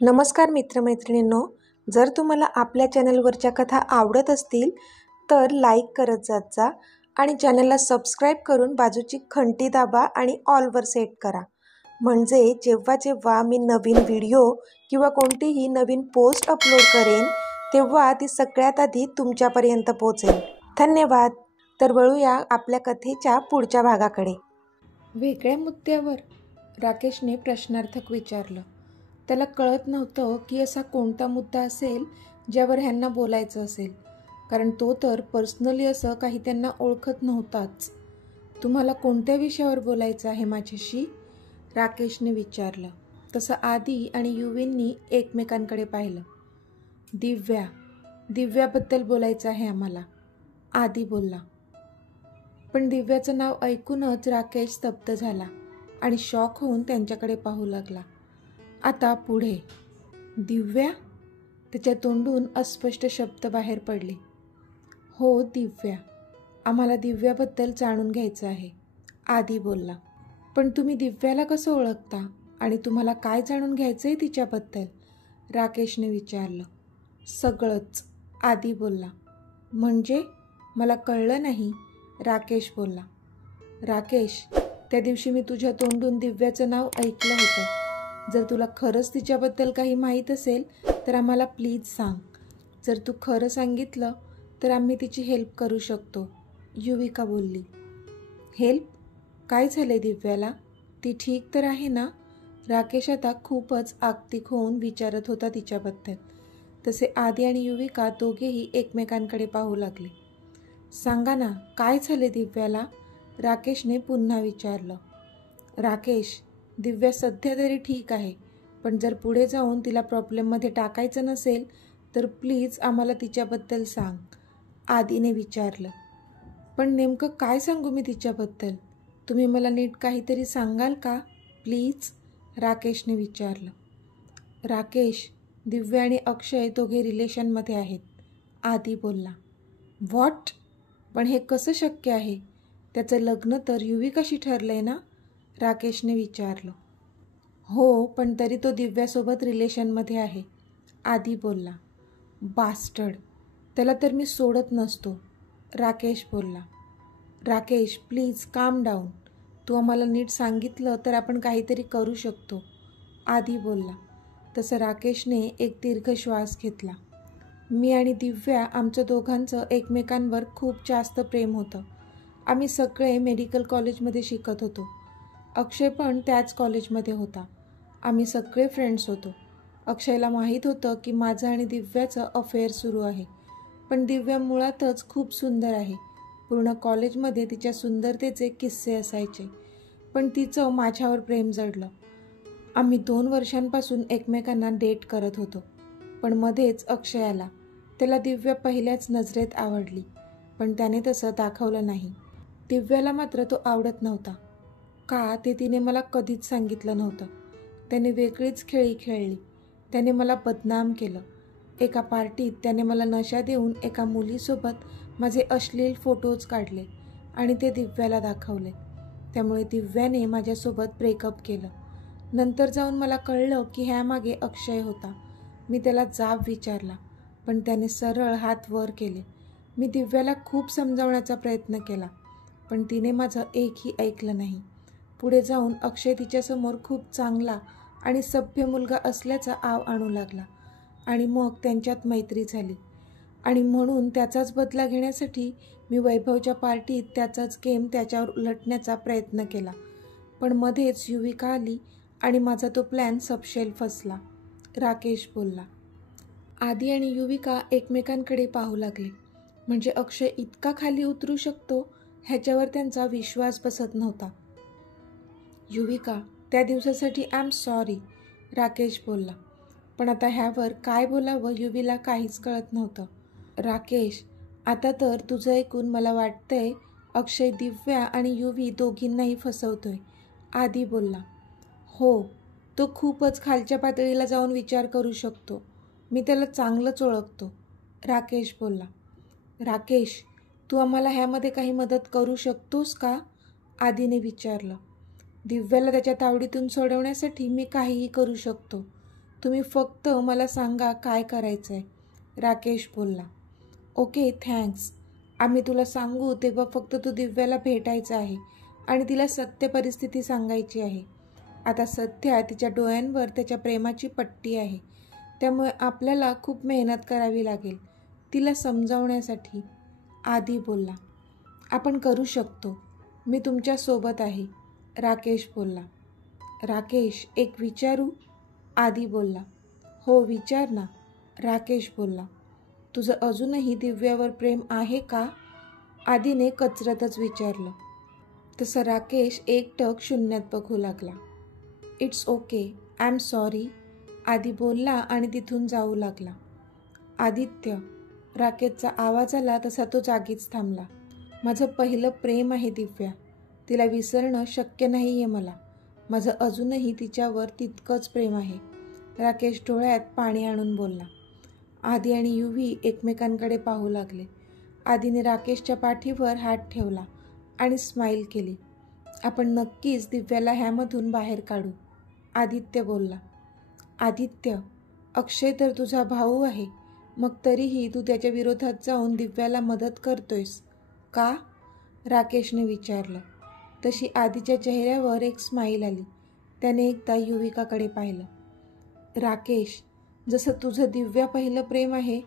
नमस्कार मित्रमैत्रिणींनो, जर तुम्हाला आपल्या चॅनलवरच्या कथा आवडत असतील तर लाईक करत जात जा आणि चॅनलला सबस्क्राईब करून बाजूची घंटी दाबा आणि ऑलवर सेट करा. म्हणजे जेव्हा जेव्हा मी नवीन व्हिडिओ किंवा कोणतीही नवीन पोस्ट अपलोड करेन तेव्हा ती सगळ्यात आधी तुमच्यापर्यंत पोहोचेल. धन्यवाद. तर वळूया आपल्या कथेच्या पुढच्या भागाकडे. वेगळ्या मुद्द्यावर राकेशने प्रश्नार्थक विचारलं. त्याला कळत नव्हतं की असा कोणता मुद्दा असेल ज्यावर ह्यांना बोलायचं असेल, कारण तो तर पर्सनली असं काही त्यांना ओळखत नव्हताच. तुम्हाला कोणत्या विषयावर बोलायचं आहे माझ्याशी? राकेशने विचारलं. तसं आदी आणि युवींनी एकमेकांकडे पाहिलं. दिव्याबद्दल बोलायचं आहे आम्हाला, आदी बोलला. पण दिव्याचं नाव ऐकूनच राकेश स्तब्ध झाला आणि शॉक होऊन त्यांच्याकडे पाहू लागला. आता पुढे दिव्या? त्याच्या तोंडून अस्पष्ट शब्द बाहेर पडले. हो दिव्या, आम्हाला दिव्याबद्दल जाणून घ्यायचं आहे, आदी बोलला. पण तुम्ही दिव्याला कसं ओळखता आणि तुम्हाला काय जाणून घ्यायचं आहे तिच्याबद्दल? राकेशने विचारलं. सगळंच, आदी बोलला. म्हणजे मला कळलं नाही, राकेश बोलला. राकेश, त्या दिवशी मी तुझ्या तोंडून दिव्याचं नाव ऐकलं होतं. जर तुला खरंच तिच्याबद्दल काही माहीत असेल तर आम्हाला प्लीज सांग. जर तू खरं सांगितलं तर आम्ही तिची हेल्प करू शकतो, युविका बोलली. हेल्प? काय झाले दिव्याला? ती ठीक तर आहे ना? राकेश आता खूपच आक्तिक होऊन विचारत होता तिच्याबद्दल. तसे आदी आणि युविका दोघेही एकमेकांकडे पाहू लागले. सांगा ना, काय झाले दिव्याला? राकेशने पुन्हा विचारलं. राकेश, दिव्या सध्या तरी ठीक आहे, पण जर पुढे जाऊन तिला प्रॉब्लेममध्ये टाकायचं नसेल तर प्लीज आम्हाला तिच्याबद्दल सांग, आदीने विचारलं. पण नेमकं काय सांगू मी तिच्याबद्दल? तुम्ही मला नीट काहीतरी सांगाल का प्लीज? राकेशने विचारलं. राकेश, दिव्या आणि अक्षय दोघे रिलेशनमध्ये आहेत, आदी बोलला. व्हॉट? पण हे कसं शक्य आहे? त्याचं लग्न तर युविकाशी ठरलंय ना? राकेशने विचारलं. हो, पण तरी तो दिव्यासोबत रिलेशनमध्ये आहे, आदी बोलला. बास्टर्ड, त्याला तर मी सोडत नसतो, राकेश बोलला. राकेश, प्लीज काम डाऊन. तू आम्हाला नीट सांगितलं तर आपण काहीतरी करू शकतो, आदी बोलला. तसं राकेशने एक दीर्घ श्वास घेतला. मी आणि दिव्या, आमचं दोघांचं एकमेकांवर खूप जास्त प्रेम होतं. आम्ही सगळे मेडिकल कॉलेजमध्ये शिकत होतो. अक्षय पण त्याच कॉलेजमध्ये होता. आम्ही सगळे फ्रेंड्स होतो. अक्षयला माहीत होतं की माझं आणि दिव्याचं अफेअर सुरू आहे. पण दिव्या मुळातच खूप सुंदर आहे. पूर्ण कॉलेजमध्ये तिच्या सुंदरतेचे किस्से असायचे. पण तिचं माझ्यावर प्रेम जडलं. आम्ही 2 वर्षांपासून एकमेकांना डेट करत होतो. पण मध्येच अक्षय आला. त्याला दिव्या पहिल्याच नजरेत आवडली, पण त्याने तसं दाखवलं नाही. दिव्याला मात्र तो आवडत नव्हता. का ते तिने मला कधीच सांगितलं नव्हतं. त्याने वेगळीच खेळी खेळली. त्याने मला बदनाम केलं. एका पार्टीत त्याने मला नशा देऊन एका मुलीसोबत माझे अश्लील फोटोज काढले आणि ते दिव्याला दाखवले. त्यामुळे दिव्याने माझ्यासोबत ब्रेकअप केलं. नंतर जाऊन मला कळलं की ह्यामागे अक्षय होता. मी त्याला जाब विचारला, पण त्याने सरळ हात वर केले. मी दिव्याला खूप समजावण्याचा प्रयत्न केला, पण तिने माझं एकही ऐकलं नाही. पुढे जाऊन अक्षय तिच्यासमोर खूप चांगला आणि सभ्य मुलगा असल्याचा आव आणू लागला आणि मग त्यांच्यात मैत्री झाली. आणि म्हणून त्याचाच बदला घेण्यासाठी मी वैभवच्या पार्टीत त्याचाच गेम त्याच्यावर उलटण्याचा प्रयत्न केला. पण मध्येच युविका आली आणि माझा तो प्लॅन सपशेल फसला, राकेश बोलला. आदी आणि युविका एकमेकांकडे पाहू लागले. म्हणजे अक्षय इतका खाली उतरू शकतो ह्याच्यावर त्यांचा विश्वास बसत नव्हता. युविका, त्या दिवसासाठी आय एम सॉरी, राकेश बोलला. पण आता ह्यावर काय बोलावं युवीला काहीच कळत नव्हतं. राकेश, आता तर तुझं ऐकून मला वाटतंय अक्षय दिव्या आणि युवी दोघींनाही फसवतोय, आदी बोलला. हो, तो खूपच खालच्या पातळीला जाऊन विचार करू शकतो. मी त्याला चांगलंच ओळखतो, राकेश बोलला. राकेश, तू आम्हाला ह्यामध्ये काही मदत करू शकतोस का? आदीने विचारलं. दिव्याला त्याच्या तावडीतून सोडवण्यासाठी मी काहीही करू शकतो. तुम्ही फक्त मला सांगा काय करायचं आहे, राकेश बोलला. Okay thanks. आम्ही तुला सांगू तेव्हा फक्त तू दिव्याला भेटायचं आहे आणि तिला सत्य परिस्थिती सांगायची आहे. आता सध्या तिच्या डोळ्यांवर त्याच्या प्रेमाची पट्टी आहे, त्यामुळे आपल्याला खूप मेहनत करावी लागेल तिला समजावण्यासाठी, आदी बोलला. आपण करू शकतो, मी तुमच्यासोबत आहे, राकेश बोलला. राकेश एक विचारू, आदी बोलला. हो विचार ना, राकेश बोलला. तुझं अजूनही दिव्यावर प्रेम आहे का, आदीने कचरतच विचारलं. तसं राकेश एकटक शून्यात बघू लागला. It's okay, I am sorry, आदी बोलला आणि तिथून जाऊ लागला. आदित्य, राकेशचा आवाज आला तसा तो जागीच थांबला. माझं पहिलं प्रेम आहे दिव्या, तिला विसरणं शक्य नाही आहे मला. माझं अजूनही तिच्यावर तितकंच प्रेम आहे, राकेश डोळ्यात पाणी आणून बोलला. आदी आणि युवी एकमेकांकडे पाहू लागले. आदीने राकेशच्या पाठीवर हात ठेवला आणि स्माईल केली. आपण नक्कीच दिव्याला ह्यामधून बाहेर काढू, आदित्य बोलला. आदित्य, अक्षय तर तुझा भाऊ आहे, मग तरीही तू त्याच्या विरोधात जाऊन दिव्याला मदत करतोयस का, राकेशने विचारलं. तशी आदीच्या चेहऱ्यावर एक स्माईल आली. त्याने एकदा युविकाकडे पाहिलं. राकेश, जसं तुझं दिव्या पहिलं प्रेम आहे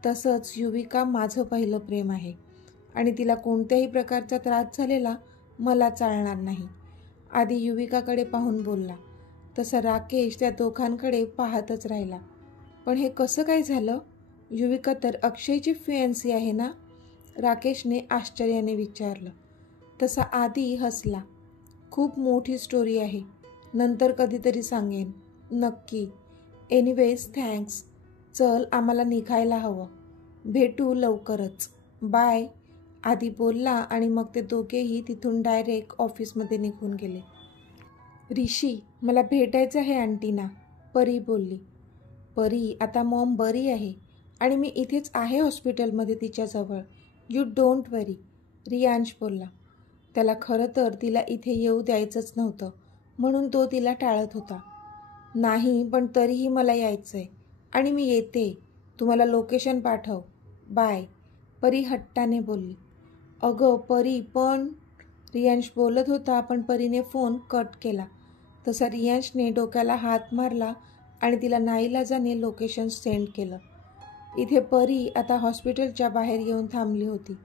तसंच युविका माझं पहिलं प्रेम आहे आणि तिला कोणत्याही प्रकारचा त्रास झालेला मला चालणार नाही, आदी युविकाकडे पाहून बोलला. तसं राकेश त्या दोघांकडे पाहतच राहिला. पण हे कसं काय झालं, युविका तर अक्षयची फियन्सी आहे ना, राकेशने आश्चर्याने विचारलं. तसा आदी हसला. खूप मोठी स्टोरी आहे, नंतर कधीतरी सांगेन, नक्की. Anyways thanks. चल आम्हाला निघायला हवं, भेटू लवकरच, बाय, आदी बोलला आणि मग ते दोघेही तिथून डायरेक्ट ऑफिसमध्ये निघून गेले. ऋषी, मला भेटायचं आहे आंटीना, परी बोलली. परी, आता मॉम बरी आहे आणि मी इथेच आहे हॉस्पिटलमध्ये तिच्याजवळ, यू डोंट वरी, रियांश बोलला. त्याला खरं तर तिला इथे येऊ द्यायचंच नव्हतं, म्हणून तो तिला टाळत होता. नाही, पण तरीही मला यायचं आहे आणि मी येते, तुम्हाला लोकेशन पाठव, बाय, परी हट्टाने बोलली. अगं परी, पण रियांश बोलत होता, पण परीने फोन कट केला. तसा रियांशने डोक्याला हात मारला आणि तिला नाईलाजाने लोकेशन सेंड केलं. इथे परी आता हॉस्पिटलच्या बाहेर येऊन थांबली होती,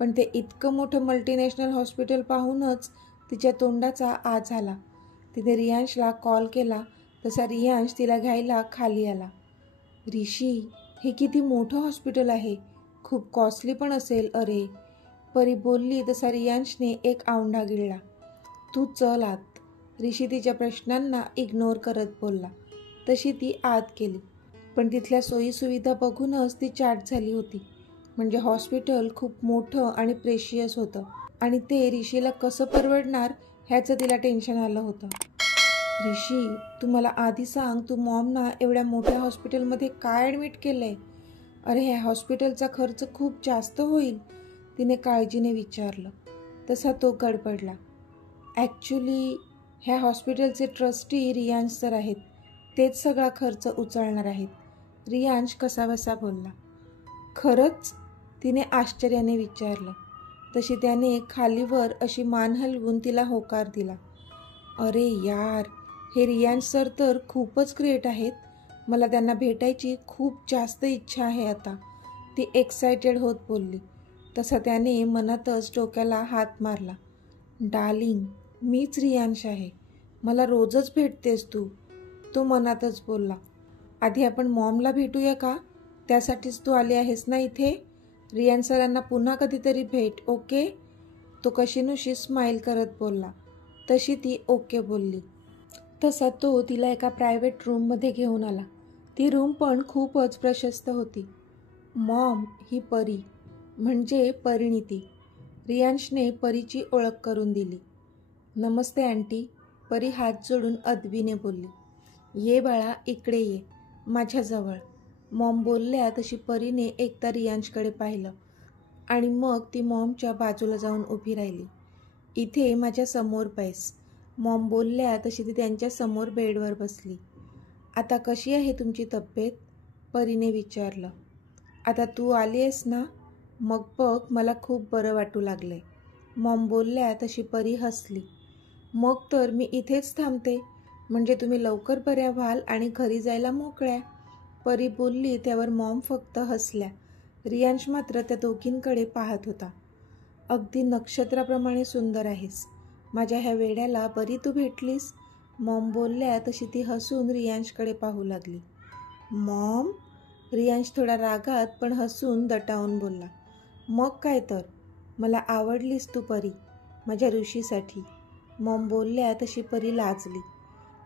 पण ते इतकं मोठं मल्टीनॅशनल हॉस्पिटल पाहूनच तिच्या तोंडाचा आत झाला. तिने रियांशला कॉल केला, तसा रियांश तिला घ्यायला खाली आला. ऋषी, हे किती मोठं हॉस्पिटल आहे, खूप कॉस्टली पण असेल अरे, परी बोलली. तसा रियांशने एक आवंढा गिळला. तू चल आत, ऋषी तिच्या प्रश्नांना इग्नोर करत बोलला. तशी ती आत गेली, पण तिथल्या सोयीसुविधा बघूनच ती चाट झाली होती. म्हणजे हॉस्पिटल खूप मोठं आणि प्रेशियस होतं आणि ते ऋषीला कसं परवडणार ह्याचं तिला टेन्शन आलं होतं. ऋषी, तू मला आधी सांग, तू मॉमना एवढ्या मोठ्या हॉस्पिटलमध्ये काय ॲडमिट केलं आहे? अरे ह्या हॉस्पिटलचा खर्च खूप जास्त होईल, तिने काळजीने विचारलं. तसा तो गडबडला. ॲक्च्युली ह्या हॉस्पिटलचे ट्रस्टी रियांश सर आहेत, तेच सगळा खर्च उचलणार आहेत, रियांश कसाबसा बोलला. खरंच, तिने आश्चर्याने विचारलं. तशी त्याने खालीवर अशी मान हलवून तिला होकार दिला. अरे यार, हे रियांश सर तर खूपच ग्रेट आहेत, मला त्यांना भेटायची खूप जास्त इच्छा आहे आता, ती एक्सायटेड होत बोलली. तसा त्याने मनातच डोक्याला हात मारला. डार्लिंग, मीच रियांश आहे, मला रोजच भेटतेस तू, तो मनातच बोलला. आधी आपण मॉमला भेटूया का, त्यासाठीच तू आली आहेस ना इथे, रियांश सरांना पुन्हा कधीतरी भेट, ओके, तो कशीनुशी स्माईल करत बोलला. तशी ती ओके बोलली. तसा तो तिला एका प्रायव्हेट रूममध्ये घेऊन आला. ती रूम पण खूपच प्रशस्त होती. मॉम, ही परी, म्हणजे परिणिती, रियांशने परीची ओळख करून दिली. नमस्ते आंटी, परी हात जोडून अदबीने बोलली. ये बाळा, इकडे ये माझ्याजवळ, मॉम बोलल्या. तशी परीने एकदा रियांशकडे पाहिलं आणि मग ती मॉमच्या बाजूला जाऊन उभी राहिली. इथे माझ्या समोर बैस, मॉम बोलल्या. तशी ती त्यांच्या समोर बेडवर बसली. आता कशी आहे तुमची तब्येत? परीने विचारलं. आता तू आली आहेस ना, मग बघ मला खूप बरं वाटू लागले. मॉम बोलल्या तशी परी हसली. मग तर मी इथेच थांबते, म्हणजे तुम्ही लवकर बऱ्या व्हाल आणि घरी जायला मोकळ्या. परी बोलली त्यावर मॉम फक्त हसल्या. रियांश मात्र त्या दोघींकडे पाहत होता. अगदी नक्षत्राप्रमाणे सुंदर आहेस. माझ्या ह्या वेड्याला बरी तू भेटलीस. मॉम बोलल्या तशी ती हसून रियांशकडे पाहू लागली. मॉम? रियांश थोडा रागात पण हसून दटावून बोलला. मग काय तर, मला आवडलीस तू परी, माझ्या ऋषीसाठी. मॉम बोलल्या तशी परी लाजली.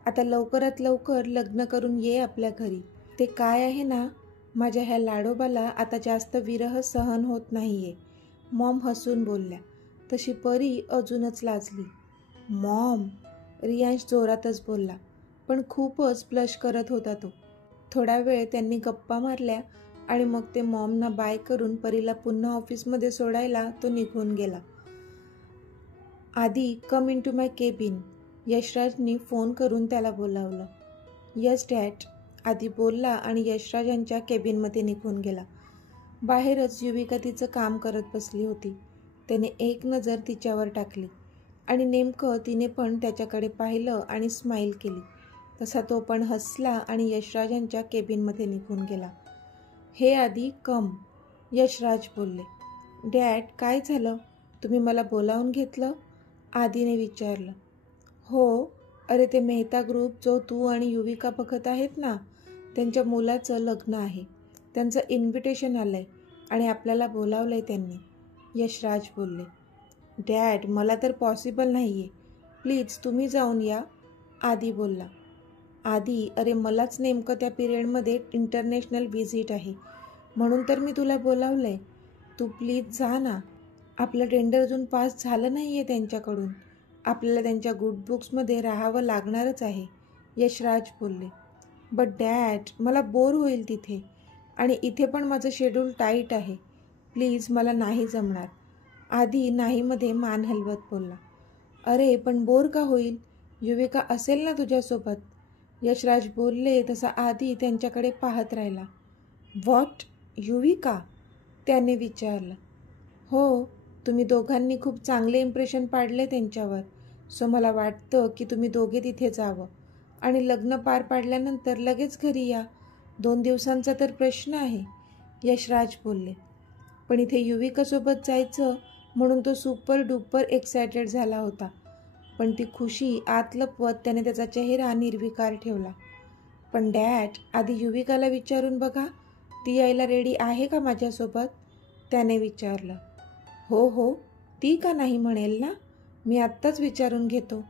आता लवकरात लवकर लग्न करून ये आपल्या घरी. ते काय आहे ना, माझ्या ह्या लाडोबाला आता जास्त विरह सहन होत नाहीये. मॉम हसून बोलल्या. तशी परी अजूनच लाजली. मॉम? रियांश जोरातच बोलला, पण खूपच ब्लश करत होता तो. थोडा वेळ त्यांनी गप्पा मारल्या आणि मग ते मॉमना बाय करून परीला पुन्हा ऑफिसमध्ये सोडायला तो निघून गेला. आधी come in to my cabin, यशराजनी फोन करून त्याला बोलावलं. यस डॅड, आधी बोलला आणि यशराज यांच्या केबिनमध्ये निघून गेला. बाहेरच युविका तिचं काम करत बसली होती. त्याने एक नजर तिच्यावर टाकली आणि नेमकं तिने पण त्याच्याकडे पाहिलं आणि स्माईल केली. तसा तो पण हसला आणि यशराज यांच्या केबिनमध्ये निघून गेला. हे आधी कम, यशराज बोलले. डॅड, काय झालं? तुम्ही मला बोलावून घेतलं? आधीने विचारलं. हो, अरे ते मेहता ग्रुप जो तू आणि युविका बघत आहेत ना, त्यांच्या मुलाचं लग्न आहे. त्यांचं इन्व्हिटेशन आलंय आणि आपल्याला बोलावलंय त्यांनी, यशराज बोलले. डॅड, मला तर पॉसिबल नाही आहे. प्लीज तुम्ही जाऊन या, आधी बोलला. आधी, अरे मलाच नेमकं त्या पिरियडमध्ये इंटरनॅशनल व्हिजिट आहे, म्हणून तर मी तुला बोलावलं आहे. तू प्लीज जा ना. आपलं टेंडर अजून पास झालं नाही आहे त्यांच्याकडून. आपल्याला त्यांच्या गुड बुक्समध्ये राहावं लागणारच आहे, यशराज बोलले. बट डॅड, मला बोर होईल तिथे, आणि इथे पण माझं शेड्यूल टाईट आहे. प्लीज मला नाही जमणार, आधी नाहीमध्ये मान हलवत बोलला. अरे पण बोर का होईल? युविका असेल ना तुझ्यासोबत, यशराज बोलले. तसा आधी त्यांच्याकडे पाहत राहिला. व्हॉट, युविका? त्याने विचारलं. हो, तुम्ही दोघांनी खूप चांगले इम्प्रेशन पाडले त्यांच्यावर, सो मला वाटतं की तुम्ही दोघे तिथे जावं आणि लग्न पार पाडल्यानंतर लगेच घरी या. 2 दिवसांचा तर प्रश्न आहे, यशराज बोलले. पण इथे युविकासोबत जायचं म्हणून तो सुपर डुपर एक्सायटेड झाला होता, पण ती खुशी आत लपवत त्याने त्याचा चेहरा निर्विकार ठेवला. पण डॅड, आधी युविकाला विचारून बघा, ती यायला रेडी आहे का माझ्यासोबत, त्याने विचारलं. हो, ती का नाही म्हणेल ना, मी आत्ताच विचारून घेतो,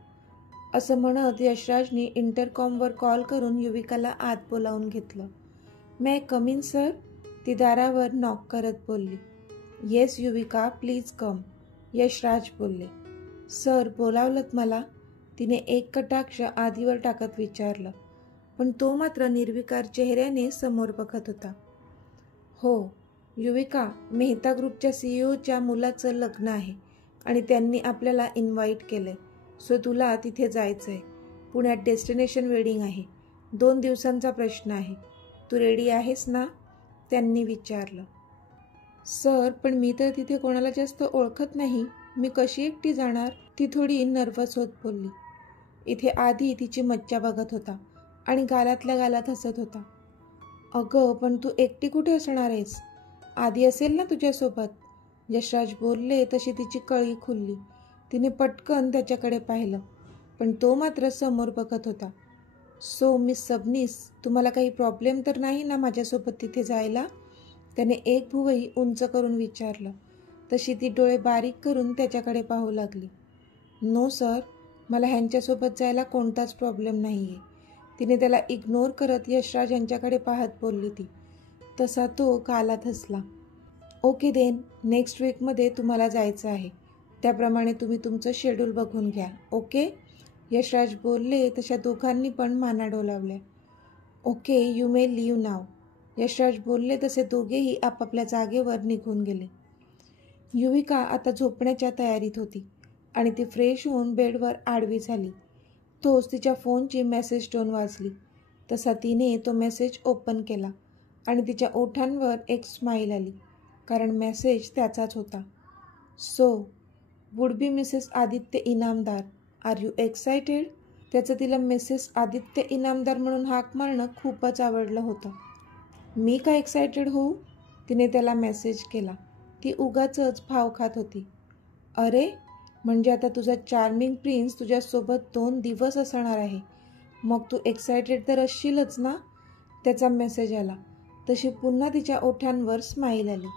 असं म्हणत यशराजने इंटरकॉमवर कॉल करून युविकाला आत बोलावून घेतलं. मे कम इन सर, ती दारावर नॉक करत बोलली. Yes Yuvika, please come, Yashraj बोलले. सर बोलावलंत मला, तिने एक कटाक्ष आधीवर टाकत विचारलं, पण तो मात्र निर्विकार चेहऱ्याने समोर बघत होता. हो युविका, मेहता ग्रुपच्या CEOच्या मुलाचं लग्न आहे आणि त्यांनी आपल्याला इन्व्हाइट केलं आहे, सो तुला तिथे जायचं आहे. पुण्यात डेस्टिनेशन वेडिंग आहे. 2 दिवसांचा प्रश्न आहे. तू रेडी आहेस ना, त्यांनी विचारलं. सर पण मी तर तिथे कोणाला जास्त ओळखत नाही, मी कशी एकटी जाणार, ती थोडी नर्वस होत बोलली. इथे आधी तिची मज्जा बघत होता आणि गालातल्या गालात हसत होता. अगं पण तू एकटी कुठे असणार आहेस, आधी असेल ना तुझ्यासोबत, यशराज बोलले. तशी तिची कळी खुलली. तिने पटकन त्याच्याकडे पाहिलं, पण तो मात्र समोर बघत होता. सो मिस सबनीस, तुम्हाला काही प्रॉब्लेम तर नाही ना माझ्यासोबत तिथे जायला, त्याने एक भुवई उंच करून विचारलं. तशी ती डोळे बारीक करून त्याच्याकडे पाहू लागली. नो सर, मला ह्यांच्यासोबत जायला कोणताच प्रॉब्लेम नाही आहे, तिने त्याला इग्नोर करत यशराज यांच्याकडे पाहत बोलली ती. तसा तो गालात हसला. ओके देन, नेक्स्ट वीकमध्ये तुम्हाला जायचं आहे, त्याप्रमाणे तुम्ही तुमचं शेड्यूल बघून घ्या, ओके, यशराज बोलले. तशा दोघांनी पण माना डोलावल्या. ओके, यू मे लीव नाव, यशराज बोलले. तसे दोघेही आपापल्या जागेवर निघून गेले. युविका आता झोपण्याच्या तयारीत होती आणि ती फ्रेश होऊन बेडवर आडवी झाली. तोच तिच्या फोनची मेसेज टोन वाजली. तसा तिने तो मेसेज ओपन केला आणि तिच्या ओठांवर एक स्माईल आली, कारण मेसेज त्याचाच होता. So would be Mrs Aditya Inamdar, are you excited? त्याचं तिला मिसेस आदित्य इनामदार म्हणून हाक मारणं खूपच आवडलं होतं. मी का एक्सायटेड होऊ? तिने त्याला मेसेज केला. ती उगाचच भाव खात होती. अरे, म्हणजे आता तुझा चार्मिंग प्रिन्स तुझ्यासोबत 2 दिवस असणार आहे. मग तू एक्सायटेड तर असशीलच ना? त्याचा मेसेज आला. तशी पुन्हा तिच्या ओठांवर स्माईल आली.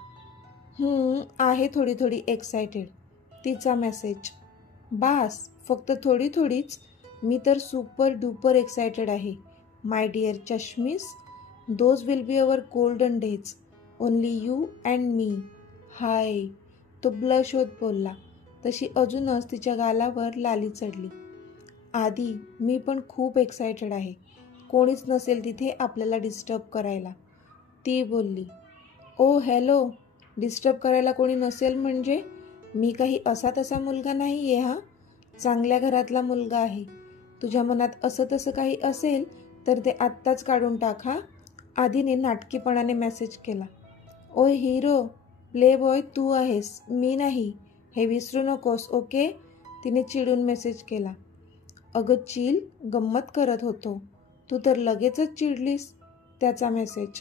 आहे थोडी थोडी एक्सायटेड. तिचा मेसेज. बास, फक्त थोडी थोडीच. मी तर सुपर डुपर एक्सायटेड आहे. माय डिअर चष्मीस, those will be our golden days. Only you and me. Hi. तो ब्लश होत बोलला. तशी अजूनच तिच्या गालावर लाली चढली. आधी मी पण खूप एक्सायटेड आहे. कोणीच नसेल तिथे आपल्याला डिस्टर्ब करायला, ती बोलली. ओ हॅलो, डिस्टर्ब करायला कोणी नसेल म्हणजे? मी काही असा तसा मुलगा नाही आहे. चांगल्या घरातला मुलगा आहे. तुझ्या मनात असं तसं काही असेल तर ते आत्ताच काढून टाक. आधीने नाटकीपणाने मेसेज केला. ओ हिरो, प्ले बॉय तू आहेस, मी नाही, हे विसरू नकोस, ओके? तिने चिडून मेसेज केला. अगं चिल, गंमत करत होतो. तू तर लगेचच चिडलीस. त्याचा मेसेज.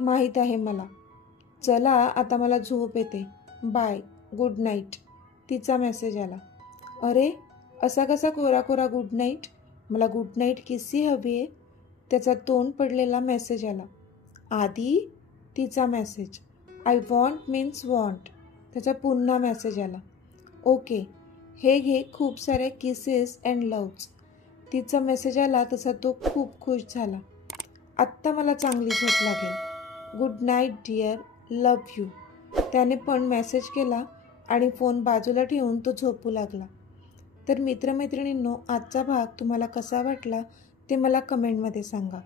माहीत आहे मला. चला आता मला झोप येते. Bye, good night. तिचा मेसेज आला. अरे, असा कसा कोरा कोरा गुड नाईट? मला गुड नाईट किस्सी हवी आहे. त्याचा तोंड पडलेला मेसेज आला. आधी? तिचा message. I want means want. त्याचा पुन्हा मेसेज आला. ओके, हे घे खूप सारे किसेस अँड लव्ज. तिचा मेसेज आला तसा तो खूप खुश झाला. आत्ता मला चांगली झोप लागेल. Good night dear, love you. त्याने पण मेसेज केला आणि फोन बाजूला ठेवून तो झोपू लागला. तर मित्रमैत्रिणींनो, आजचा भाग तुम्हाला कसा वाटला ते मला कमेंटमध्ये सांगा.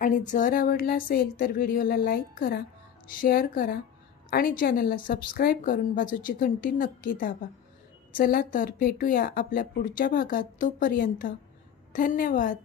आणि जर आवडला असेल तर व्हिडिओला लाईक करा, शेअर करा आणि चॅनलला सबस्क्राईब करून बाजूची घंटी नक्की दाबा. चला तर भेटूया आपल्या पुढच्या भागात. तोपर्यंत धन्यवाद.